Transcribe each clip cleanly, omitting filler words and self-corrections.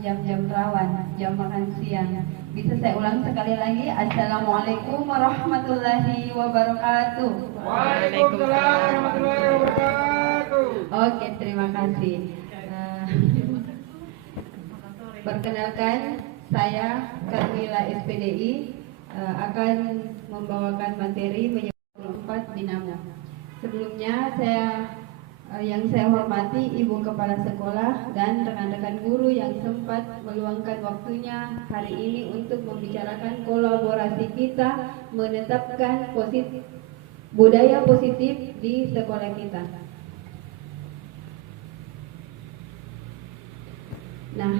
jam-jam rawan, jam makan siang. Bisa saya ulang sekali lagi. Assalamualaikum warahmatullahi wabarakatuh. Waalaikumsalam warahmatullahi wabarakatuh. Oke, terima kasih. Perkenalkan, saya Karmila SPDI akan membawakan materi menyebut 4 dinamo. Sebelumnya yang saya hormati Ibu Kepala Sekolah dan rekan-rekan guru yang sempat meluangkan waktunya hari ini untuk membicarakan kolaborasi kita menetapkan budaya positif di sekolah kita. Nah,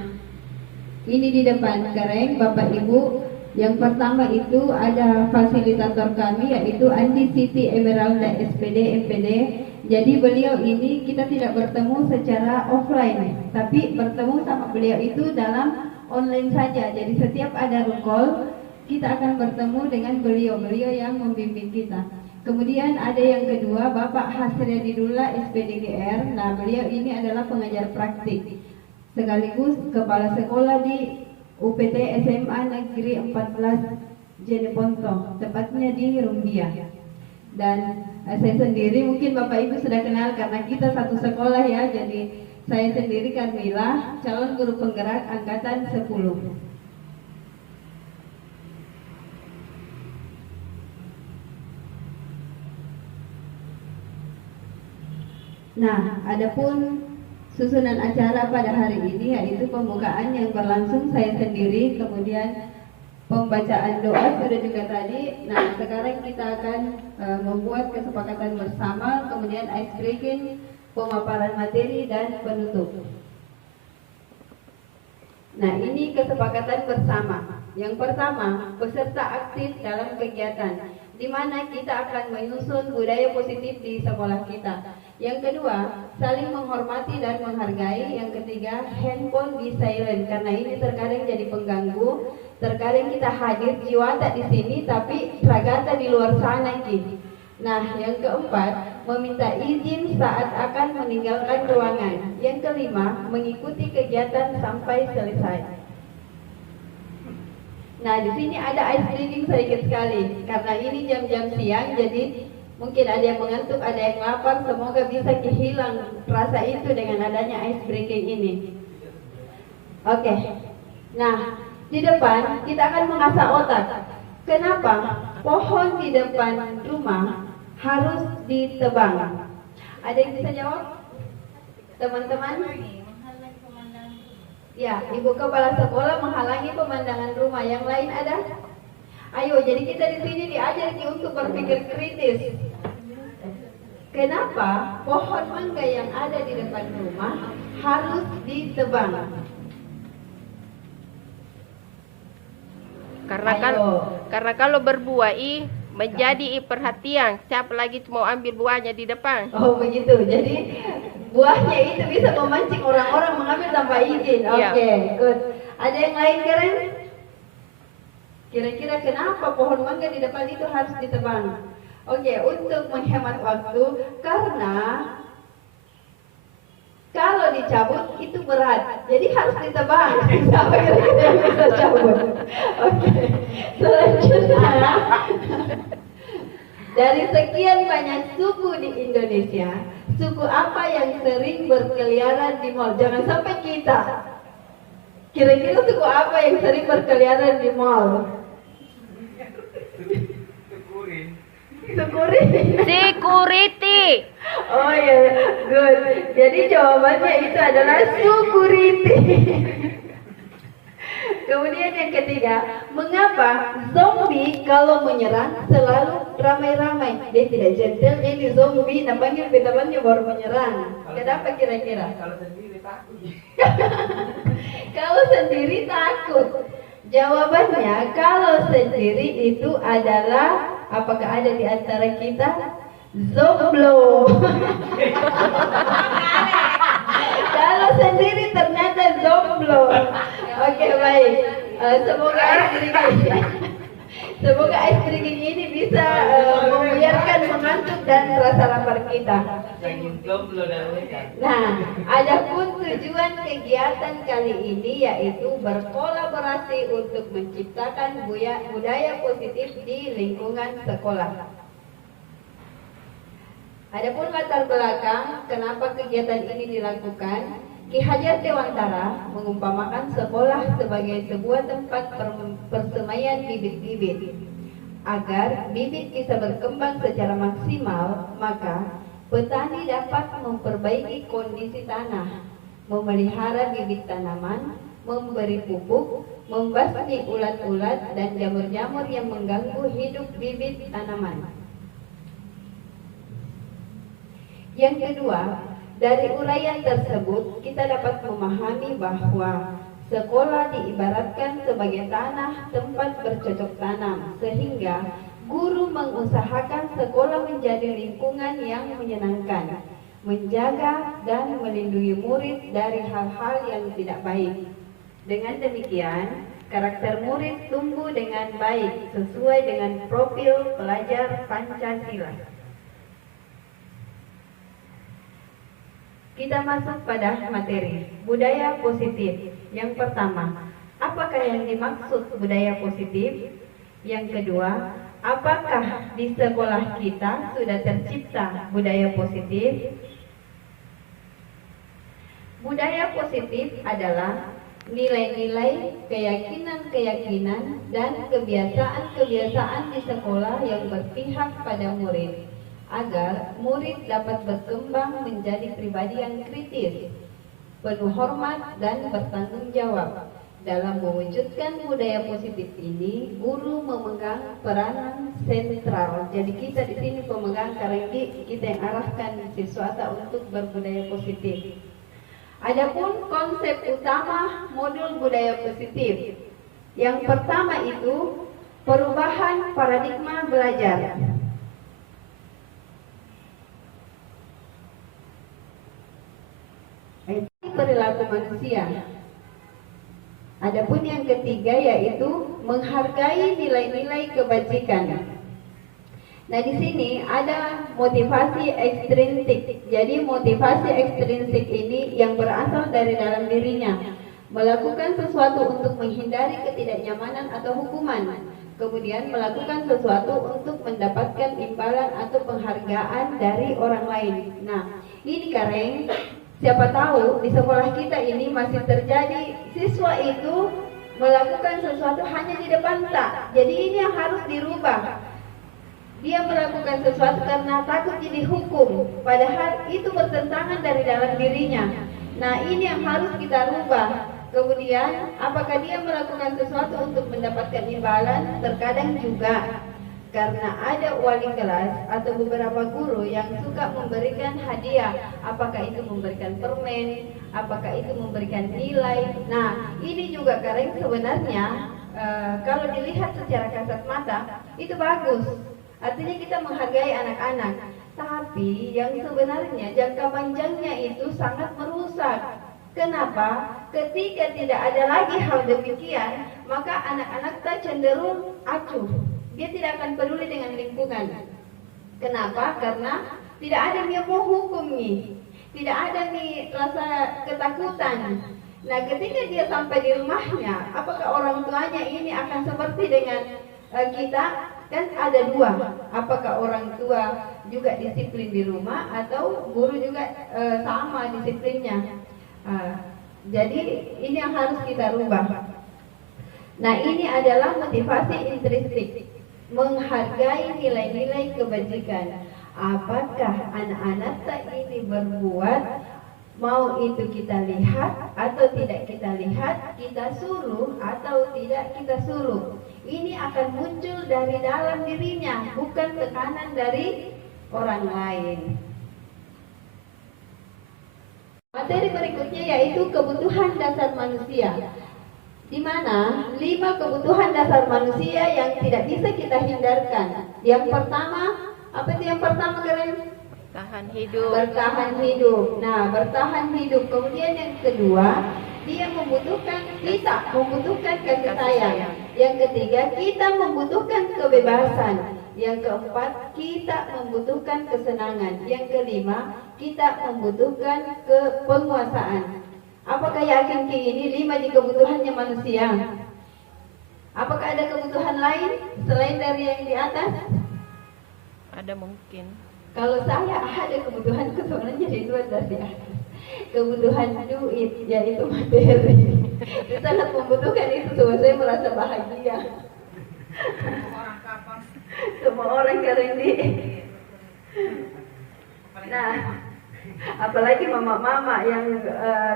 ini di depan Kereng Bapak Ibu. Yang pertama itu ada fasilitator kami yaitu Andi Siti Emeralda SPD MPD. Jadi beliau ini kita tidak bertemu secara offline, tapi bertemu sama beliau itu dalam online saja. Jadi setiap ada call kita akan bertemu dengan beliau yang membimbing kita. Kemudian ada yang kedua Bapak Hasriadidullah SPDGR. Nah, beliau ini adalah pengajar praktik sekaligus kepala sekolah di UPT SMA Negeri 14 Jeneponto, tepatnya di Rumbia. Dan saya sendiri mungkin Bapak Ibu sudah kenal karena kita satu sekolah ya. Jadi saya sendiri Karmila, calon guru penggerak angkatan 10. Nah, adapun susunan acara pada hari ini yaitu pembukaan yang berlangsung saya sendiri, kemudian pembacaan doa sudah juga tadi. Nah, sekarang kita akan membuat kesepakatan bersama, kemudian ice breaking, pemaparan materi dan penutup. Nah, ini kesepakatan bersama. Yang pertama, peserta aktif dalam kegiatan, di mana kita akan menyusun budaya positif di sekolah kita. Yang kedua, saling menghormati dan menghargai. Yang ketiga, handphone di silent karena ini terkadang jadi pengganggu. Terkadang kita hadir jiwata di sini tapi ragata di luar sana gitu. Nah, yang keempat, meminta izin saat akan meninggalkan ruangan. Yang kelima, mengikuti kegiatan sampai selesai. Nah, di sini ada ice breaking sedikit sekali karena ini jam-jam siang, jadi mungkin ada yang mengantuk, ada yang lapar. Semoga bisa hilang rasa itu dengan adanya ice breaking ini. Oke. Nah, di depan kita akan mengasah otak. Kenapa pohon di depan rumah harus ditebang? Ada yang bisa jawab? Teman-teman? Ya, Ibu Kepala Sekolah menghalangi pemandangan rumah. Yang lain ada? Ayo, jadi kita di sini diajar untuk berpikir kritis. Kenapa pohon mangga yang ada di depan rumah harus ditebang? Karena kalau berbuah menjadi perhatian, siapa lagi mau ambil buahnya di depan? Oh begitu, jadi buahnya itu bisa memancing orang-orang mengambil tanpa izin. Oke, good. Ada yang lain Keren? Kira-kira kenapa pohon mangga di depan itu harus ditebang? Oke, untuk menghemat waktu, karena kalau dicabut itu berat, jadi harus ditebang. Siapa kira-kira yang bisa cabut? Oke, selanjutnya, dari sekian banyak suku di Indonesia, suku apa yang sering berkeliaran di mal? Jangan sampai kita. Kira-kira suku apa yang sering berkeliaran di mal? Security. Oh ya, good. Jadi jawabannya itu adalah security. Kemudian yang ketiga, mengapa zombie kalau menyerang selalu ramai-ramai? Dia tidak gentle, ini zombie, nah panggil temannya baru menyerang. Kenapa kira-kira? Kalau sendiri takut. Kalau sendiri takut. Jawabannya kalau sendiri itu adalah, apakah ada di antara kita? Zomblo. Kalau sendiri ternyata zomblo. Oke, baik. Semoga Semoga ice drinking ini bisa membiarkan mengantuk dan rasa lapar kita. Nah, adapun tujuan kegiatan kali ini yaitu berkolaborasi untuk menciptakan budaya positif di lingkungan sekolah. Adapun latar belakang kenapa kegiatan ini dilakukan, Ki Hajar Dewantara mengumpamakan sekolah sebagai sebuah tempat persemaian bibit-bibit. Agar bibit bisa berkembang secara maksimal, maka petani dapat memperbaiki kondisi tanah, memelihara bibit tanaman, memberi pupuk, membasmi ulat-ulat dan jamur-jamur yang mengganggu hidup bibit tanaman. Yang kedua, dari uraian tersebut kita dapat memahami bahwa sekolah diibaratkan sebagai tanah tempat bercocok tanam, sehingga guru mengusahakan sekolah menjadi lingkungan yang menyenangkan, menjaga dan melindungi murid dari hal-hal yang tidak baik. Dengan demikian, karakter murid tumbuh dengan baik sesuai dengan profil pelajar Pancasila. Kita masuk pada materi budaya positif. Yang pertama, apakah yang dimaksud budaya positif? Yang kedua, apakah di sekolah kita sudah tercipta budaya positif? Budaya positif adalah nilai-nilai, keyakinan-keyakinan, dan kebiasaan-kebiasaan di sekolah yang berpihak pada murid, agar murid dapat berkembang menjadi pribadi yang kritis, penuh hormat dan bertanggung jawab. Dalam mewujudkan budaya positif ini, guru memegang peranan sentral. Jadi kita di sini pemegang, karena kita yang arahkan siswa untuk berbudaya positif. Adapun konsep utama modul budaya positif. Yang pertama itu perubahan paradigma belajar. Perilaku manusia. Adapun yang ketiga yaitu menghargai nilai-nilai kebajikan. Nah, di sini ada motivasi ekstrinsik. Jadi motivasi ekstrinsik ini yang berasal dari dalam dirinya, melakukan sesuatu untuk menghindari ketidaknyamanan atau hukuman, kemudian melakukan sesuatu untuk mendapatkan imbalan atau penghargaan dari orang lain. Nah, ini Kareng, siapa tahu di sekolah kita ini masih terjadi siswa itu melakukan sesuatu hanya di depan tak. Jadi ini yang harus dirubah. Dia melakukan sesuatu karena takut dihukum, padahal itu bertentangan dari dalam dirinya. Nah, ini yang harus kita rubah. Kemudian, apakah dia melakukan sesuatu untuk mendapatkan imbalan? Terkadang juga. Karena ada wali kelas atau beberapa guru yang suka memberikan hadiah, apakah itu memberikan permen, apakah itu memberikan nilai. Nah, ini juga Kareng sebenarnya kalau dilihat secara kasat mata itu bagus, artinya kita menghargai anak-anak. Tapi yang sebenarnya jangka panjangnya itu sangat merusak. Kenapa? Ketika tidak ada lagi hal demikian, maka anak-anak tak cenderung acuh. Dia tidak akan peduli dengan lingkungan. Kenapa? Karena tidak ada yang mau hukum nih, tidak ada nih rasa ketakutan. Nah, ketika dia sampai di rumahnya, apakah orang tuanya ini akan seperti dengan kita? Kan ada dua, apakah orang tua juga disiplin di rumah atau guru juga sama disiplinnya. Jadi ini yang harus kita rubah. Nah, ini adalah motivasi intrinsik, menghargai nilai-nilai kebajikan. Apakah anak-anak ini berbuat, mau itu kita lihat atau tidak kita lihat, kita suruh atau tidak kita suruh, ini akan muncul dari dalam dirinya, bukan tekanan dari orang lain. Materi berikutnya yaitu kebutuhan dasar manusia, di mana 5 kebutuhan dasar manusia yang tidak bisa kita hindarkan. Yang pertama, apa itu yang pertama Karen? Bertahan hidup. Bertahan hidup. Nah, bertahan hidup. Kemudian yang kedua, dia membutuhkan, kita membutuhkan kasih sayang. Yang ketiga, kita membutuhkan kebebasan. Yang keempat, kita membutuhkan kesenangan. Yang kelima, kita membutuhkan penguasaan. Apakah yakin ini 5 di kebutuhannya manusia? Apakah ada kebutuhan lain selain dari yang di atas? Ada mungkin. Kalau saya ada kebutuhan sebenarnya di luar dari atas. Kebutuhan duit, yaitu materi. Saya sangat membutuhkan itu supaya saya merasa bahagia. Semua orang keren di. Nah, apalagi mama-mama yang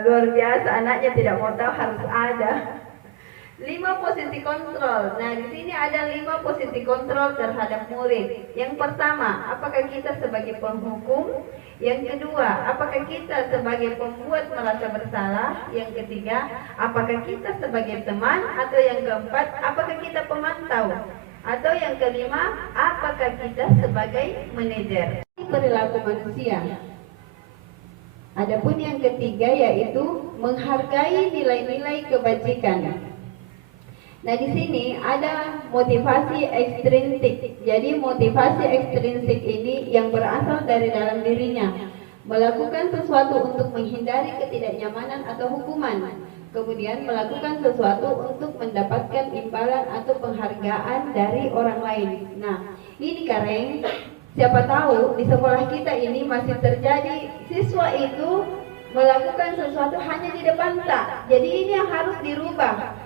luar biasa, anaknya tidak mau tahu harus ada. 5 posisi kontrol. Nah, di sini ada 5 posisi kontrol terhadap murid. Yang pertama, apakah kita sebagai penghukum? Yang kedua, apakah kita sebagai pembuat merasa bersalah? Yang ketiga, apakah kita sebagai teman? Atau yang keempat, apakah kita pemantau? Atau yang kelima, apakah kita sebagai manajer? Ini perilaku manusia. Adapun yang ketiga yaitu menghargai nilai-nilai kebajikan. Nah, di sini ada motivasi ekstrinsik. Jadi motivasi ekstrinsik ini yang berasal dari dalam dirinya, melakukan sesuatu untuk menghindari ketidaknyamanan atau hukuman, kemudian melakukan sesuatu untuk mendapatkan imbalan atau penghargaan dari orang lain. Nah, ini Kareng, siapa tahu di sekolah kita ini masih terjadi siswa itu melakukan sesuatu hanya di depan tak. Jadi ini yang harus dirubah.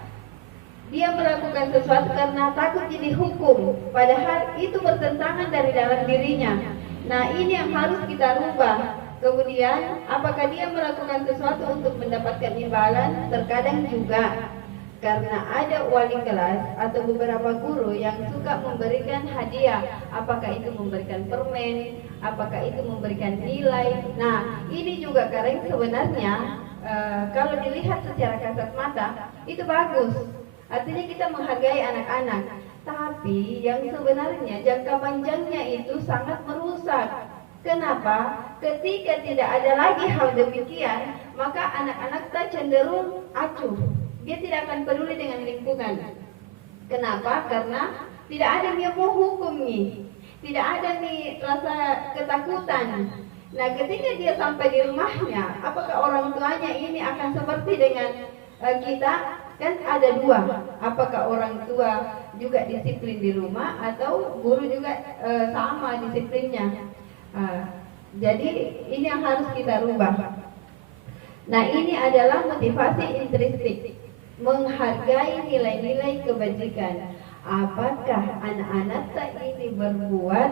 Dia melakukan sesuatu karena takut jadi hukum, padahal itu bertentangan dari dalam dirinya. Nah, ini yang harus kita rubah. Kemudian, apakah dia melakukan sesuatu untuk mendapatkan imbalan? Terkadang juga, karena ada wali kelas atau beberapa guru yang suka memberikan hadiah. Apakah itu memberikan permen, apakah itu memberikan nilai. Nah, ini juga Kareng sebenarnya kalau dilihat secara kasat mata, itu bagus. Artinya kita menghargai anak-anak, tapi yang sebenarnya jangka panjangnya itu sangat merusak. Kenapa? Ketika tidak ada lagi hal demikian, maka anak-anak tak cenderung acuh. Dia tidak akan peduli dengan lingkungan. Kenapa? Karena tidak ada yang mau hukum nih, tidak ada nih rasa ketakutan. Nah, ketika dia sampai di rumahnya, apakah orang tuanya ini akan seperti dengan kita? Kan ada dua, apakah orang tua juga disiplin di rumah atau guru juga sama disiplinnya. Jadi ini yang harus kita rubah. Nah, ini adalah motivasi intrinsik, menghargai nilai-nilai kebajikan. Apakah anak-anak ini berbuat,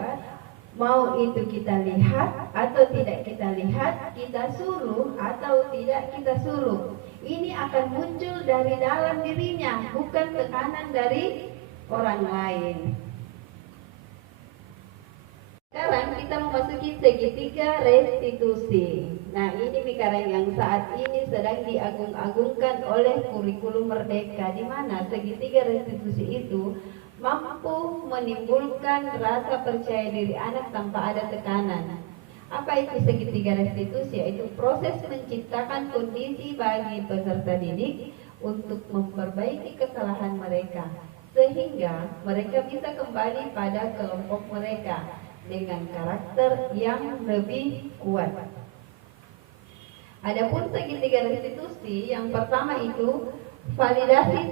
mau itu kita lihat atau tidak kita lihat, kita suruh atau tidak kita suruh, ini akan muncul dari dalam dirinya, bukan tekanan dari orang lain. Sekarang kita memasuki segitiga restitusi. Nah, ini Mikareng yang saat ini sedang diagung-agungkan oleh kurikulum Merdeka, di mana segitiga restitusi itu mampu menimbulkan rasa percaya diri anak tanpa ada tekanan. Apa itu segitiga restitusi? Yaitu proses menciptakan kondisi bagi peserta didik untuk memperbaiki kesalahan mereka, sehingga mereka bisa kembali pada kelompok mereka dengan karakter yang lebih kuat. Adapun segitiga restitusi, yang pertama itu validasi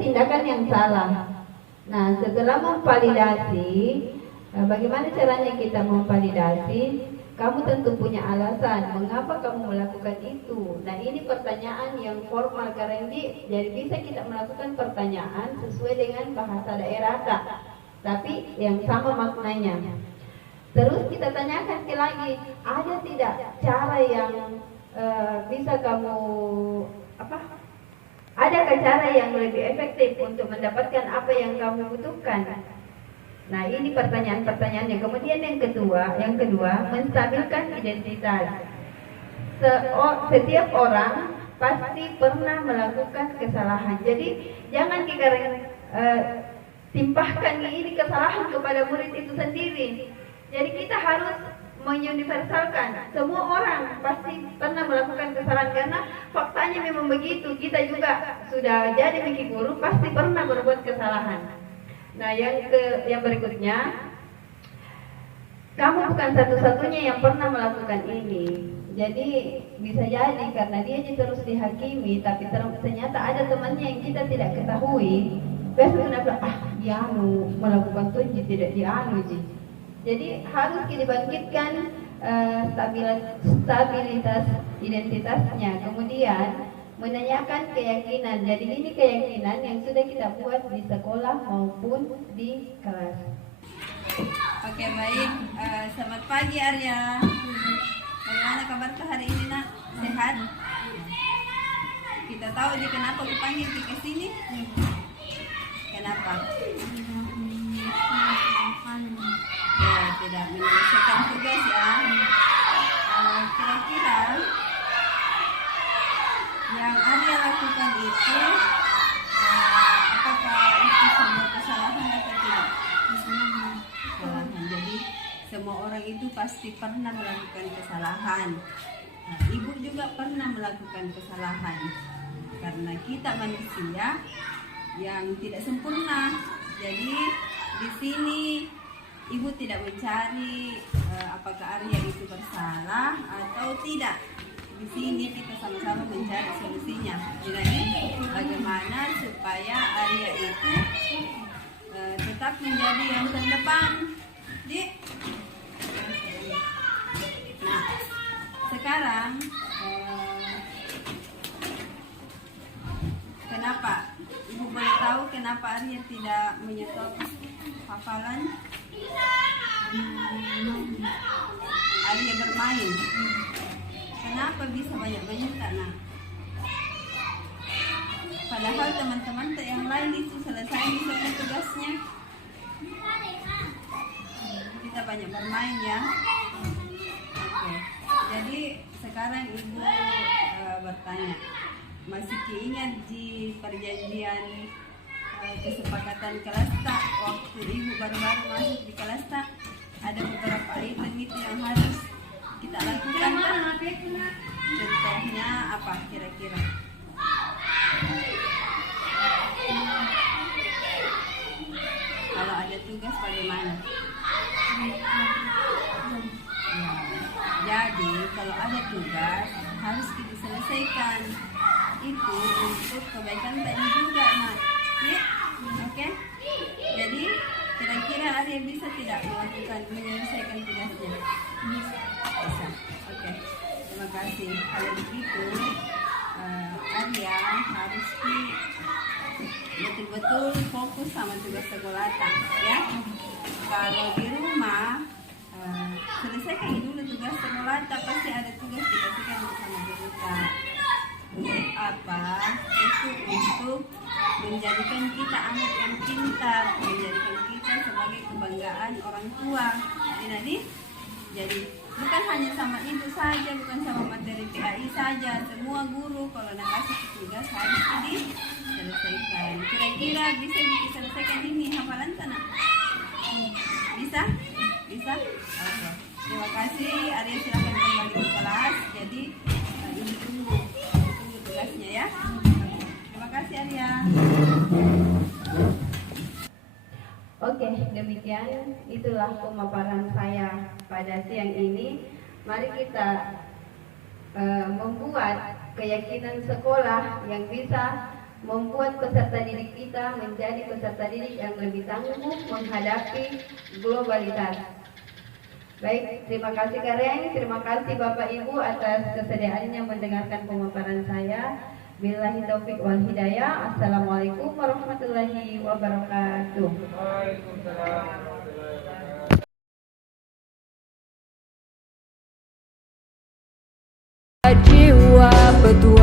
tindakan yang salah. Nah, setelah memvalidasi, bagaimana caranya kita memvalidasi? Kamu tentu punya alasan mengapa kamu melakukan itu. Nah, ini pertanyaan yang formal Kareng. Jadi bisa kita melakukan pertanyaan sesuai dengan bahasa daerah tak, tapi yang sama maknanya. Terus kita tanyakan lagi, ada tidak cara yang bisa kamu adakah cara yang lebih efektif untuk mendapatkan apa yang kamu butuhkan? Nah, ini pertanyaan-pertanyaannya. Kemudian yang kedua, menstabilkan identitas. Setiap orang pasti pernah melakukan kesalahan. Jadi jangan kita timpahkan ini kesalahan kepada murid itu sendiri. Jadi kita harus menguniversalkan. Semua orang pasti pernah melakukan kesalahan karena faktanya memang begitu. Kita juga sudah jadi bikin guru pasti pernah berbuat kesalahan. Nah, yang berikutnya, kamu bukan satu-satunya yang pernah melakukan ini. Jadi bisa jadi karena dia terus dihakimi, tapi ternyata ada temannya yang kita tidak ketahui. Biasa kenapa dia melakukan tunji tidak dianu ji. Jadi harus dibangkitkan stabilitas identitasnya, kemudian menanyakan keyakinan. Jadi ini keyakinan yang sudah kita buat di sekolah maupun di kelas. Oke, baik. Selamat pagi Arya. Bagaimana kabar hari ini nak? Sehat? Kita tahu dia kenapa dipanggil ke sini? Kenapa? Ya, tidak menyelesaikan tugas ya. Kira-kira yang Arya lakukan itu apakah itu sebuah kesalahan atau tidak? Kesalahan. Jadi semua orang itu pasti pernah melakukan kesalahan. Nah, ibu juga pernah melakukan kesalahan karena kita manusia yang tidak sempurna. Jadi di sini ibu tidak mencari apakah Arya itu bersalah atau tidak. Di sini kita sama-sama mencari solusinya. Jadi bagaimana supaya Arya itu tetap menjadi yang terdepan. Nah, sekarang kenapa? Ibu boleh tahu kenapa Arya tidak menyetop hafalan? Arya bermain. Kenapa bisa banyak-banyak tak nak? Padahal teman-teman yang lain itu selesai semua tugasnya. Kita banyak bermain ya. Oke. Jadi sekarang ibu bertanya, masih keingat di perjanjian kesepakatan kelas tak waktu ibu baru-baru masuk di kelas tak ada beberapa item itu yang harus kita lakukan kan? Contohnya apa kira-kira? Kalau ada tugas bagaimana? Ya, jadi kalau ada tugas harus kita selesaikan. Itu untuk kebaikan tadi juga nak. Ya, oke. Jadi kira-kira Arya bisa tidak menyelesaikan tugasnya? Bisa. Oke. Terima kasih. Kalau begitu Arya harus betul-betul fokus sama tugas sekolah ya. Kalau di rumah selesaikan dulu tugas sekolah, pasti ada tugas dikasihkan bersama berbuka. Untuk apa? Itu untuk menjadikan kita anak yang pintar, menjadikan kita sebagai kebanggaan orang tua. Jadi bukan hanya sama ibu saja, bukan sama materi PAI saja, semua guru kalau nak kasih tugas harus diselesaikan. Kira-kira bisa diselesaikan ini hafalan tanah? Bisa? Bisa? Oke. Terima kasih. Arya silakan kembali ke kelas. Jadi ibu tunggu tugasnya ya. Terima kasih Arya. Oke, demikian itulah pemaparan saya pada siang ini. Mari kita membuat keyakinan sekolah yang bisa membuat peserta didik kita menjadi peserta didik yang lebih tangguh menghadapi globalitas. Baik, terima kasih Kareng, terima kasih Bapak Ibu atas kesediaannya mendengarkan pemaparan saya. Billahi taufik wal hidayah. Assalamualaikum warahmatullahi wabarakatuh. Waalaikumsalam warahmatullahi wabarakatuh. Jiwa petua